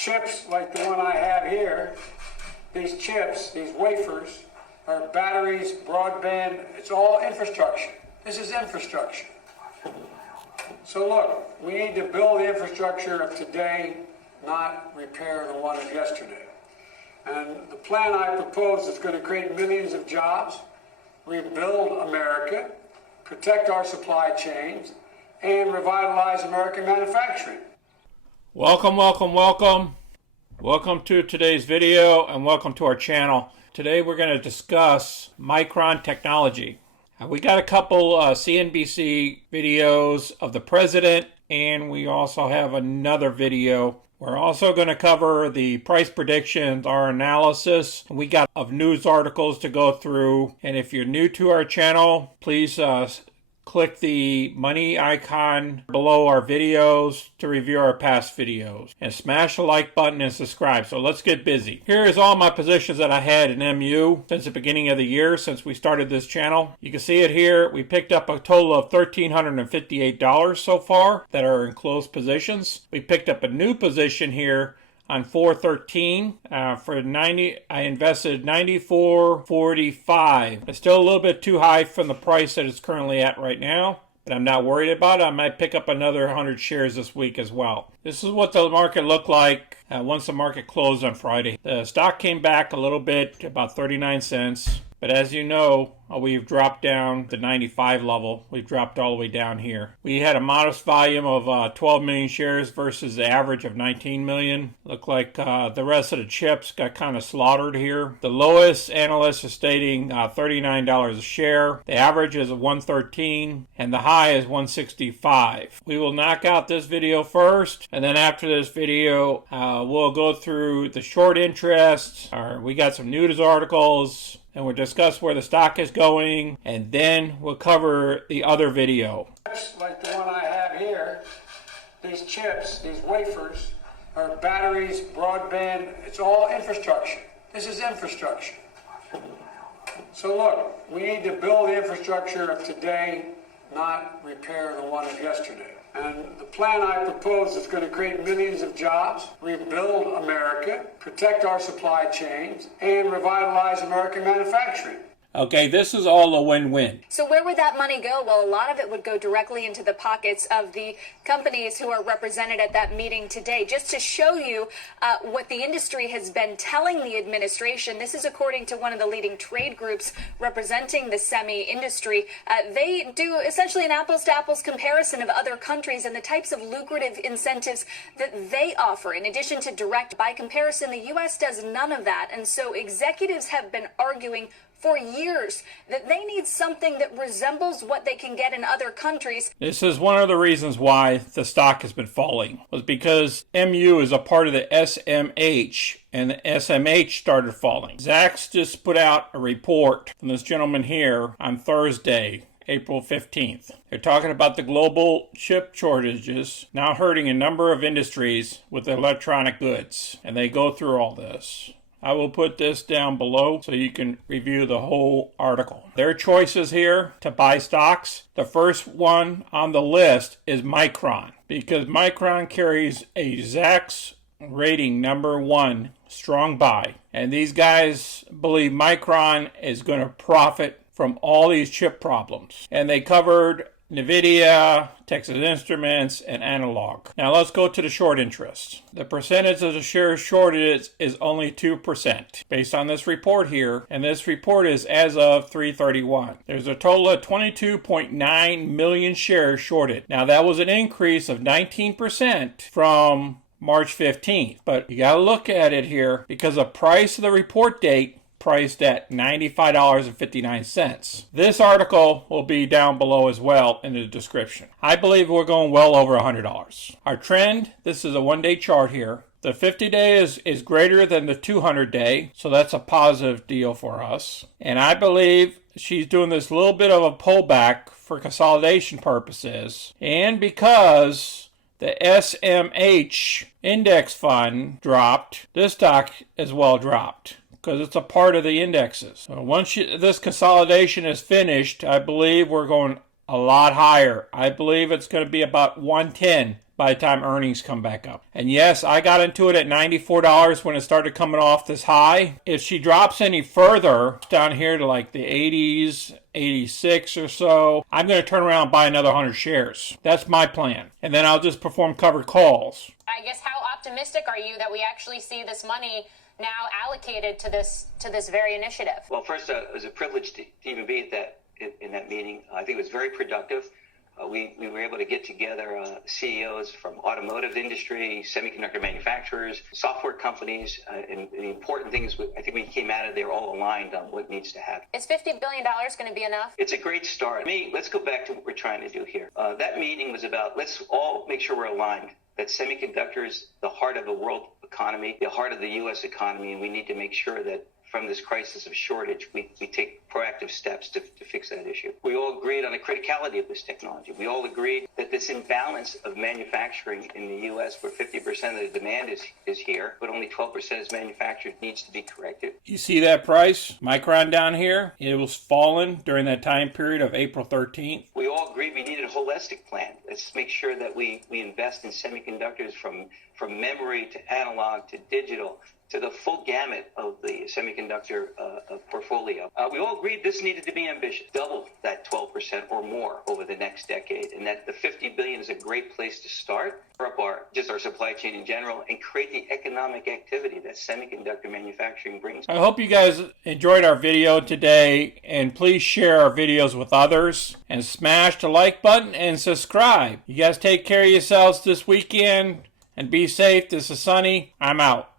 Chips like the one I have here, these chips, these wafers, are batteries, broadband, it's all infrastructure. This is infrastructure. So look, we need to build the infrastructure of today, not repair the one of yesterday. And the plan I propose is going to create millions of jobs, rebuild America, protect our supply chains, and revitalize American manufacturing. Welcome to today's video and welcome to our channel. Today we're going to discuss Micron Technology. We got a couple CNBC videos of the president, and we also have another video. We're also going to cover the price predictions, our analysis. We got of news articles to go through. And if you're new to our channel, please click the money icon below our videos to review our past videos. And smash the like button and subscribe. So let's get busy. Here is all my positions that I had in MU since the beginning of the year, since we started this channel. You can see it here. We picked up a total of $1,358 so far that are in closed positions. We picked up a new position here on 413 for 90. I invested $94.45. It's still a little bit too high from the price that it's currently at right now, but I'm not worried about it. I might pick up another 100 shares this week as well. This is what the market looked like once the market closed on Friday. The stock came back a little bit, about 39 cents. But as you know, we've dropped down to 95 level. We've dropped all the way down here. We had a modest volume of 12 million shares versus the average of 19 million. Looked like the rest of the chips got kind of slaughtered here. The lowest analysts are stating $39 a share. The average is 113 and the high is 165. We will knock out this video first, and then after this video, we'll go through the short interests. We got some news articles, and we'll discuss where the stock is going, and then we'll cover the other video. Like the one I have here, these chips, these wafers, are batteries, broadband, it's all infrastructure. This is infrastructure. So look, we need to build the infrastructure of today, not repair the one of yesterday. And the plan I propose is going to create millions of jobs, rebuild America, protect our supply chains, and revitalize American manufacturing. Okay, this is all a win-win. So where would that money go? Well, a lot of it would go directly into the pockets of the companies who are represented at that meeting today. Just to show you what the industry has been telling the administration, this is according to one of the leading trade groups representing the semi-industry. They do essentially an apples-to-apples comparison of other countries and the types of lucrative incentives that they offer. In addition to direct, by comparison, the U.S. does none of that. And so executives have been arguing for years that they need something that resembles what they can get in other countries. This is one of the reasons why the stock has been falling, was because MU is a part of the SMH, and the SMH started falling. Zacks just put out a report from this gentleman here on Thursday, April 15th. They're talking about the global chip shortages now hurting a number of industries with electronic goods, and they go through all this. I will put this down below so you can review the whole article. Their choices here to buy stocks. The first one on the list is Micron, because Micron carries a Zacks rating #1, strong buy. And these guys believe Micron is going to profit from all these chip problems. And they covered NVIDIA, Texas Instruments, and Analog. Now let's go to the short interest. The percentage of the shares shorted is only 2% based on this report here, and this report is as of 3/31. There's a total of 22.9 million shares shorted. Now that was an increase of 19% from March 15th, but you got to look at it here because the price of the report date priced at $95.59. This article will be down below as well in the description. I believe we're going well over $100. Our trend, this is a one-day chart here. The 50-day is greater than the 200-day, so that's a positive deal for us. And I believe she's doing this little bit of a pullback for consolidation purposes, and because the SMH index fund dropped, this stock as well dropped, because it's a part of the indexes. So once this consolidation is finished, I believe we're going a lot higher. I believe it's going to be about 110 by the time earnings come back up. And yes, I got into it at $94 when it started coming off this high. If she drops any further down here to like the 80s, 86 or so, I'm going to turn around and buy another 100 shares. That's my plan. And then I'll just perform covered calls. I guess how optimistic are you that we actually see this money now allocated to this very initiative? Well, first, it was a privilege to even be at in that meeting. I think it was very productive. We were able to get together CEOs from automotive industry, semiconductor manufacturers, software companies, and the important things. I think we came out of there all aligned on what needs to happen. Is $50 billion going to be enough? It's a great start. Let's go back to what we're trying to do here. That meeting was about, let's all make sure we're aligned, that semiconductor is the heart of the world economy, the heart of the U.S. economy, and we need to make sure that from this crisis of shortage, we take proactive steps to fix that issue. We all agreed on the criticality of this technology. We all agreed that this imbalance of manufacturing in the U.S., where 50% of the demand is here, but only 12% is manufactured, needs to be corrected. You see that price? Micron down here? It was fallen during that time period of April 13th. We all agreed we needed a holistic plan. Let's make sure that we invest in semiconductors from memory to analog to digital, to the full gamut of the semiconductor portfololo. We all agreed this needed to be ambitious, double that 12% or more over the next decade, and that the $50 billion is a great place to start, up our supply chain in general, and create the economic activity that semiconductor manufacturing brings. I hope you guys enjoyed our video today, and please share our videos with others, and smash the like button and subscribe. You guys take care of yourselves this weekend, and be safe. This is Sonny. I'm out.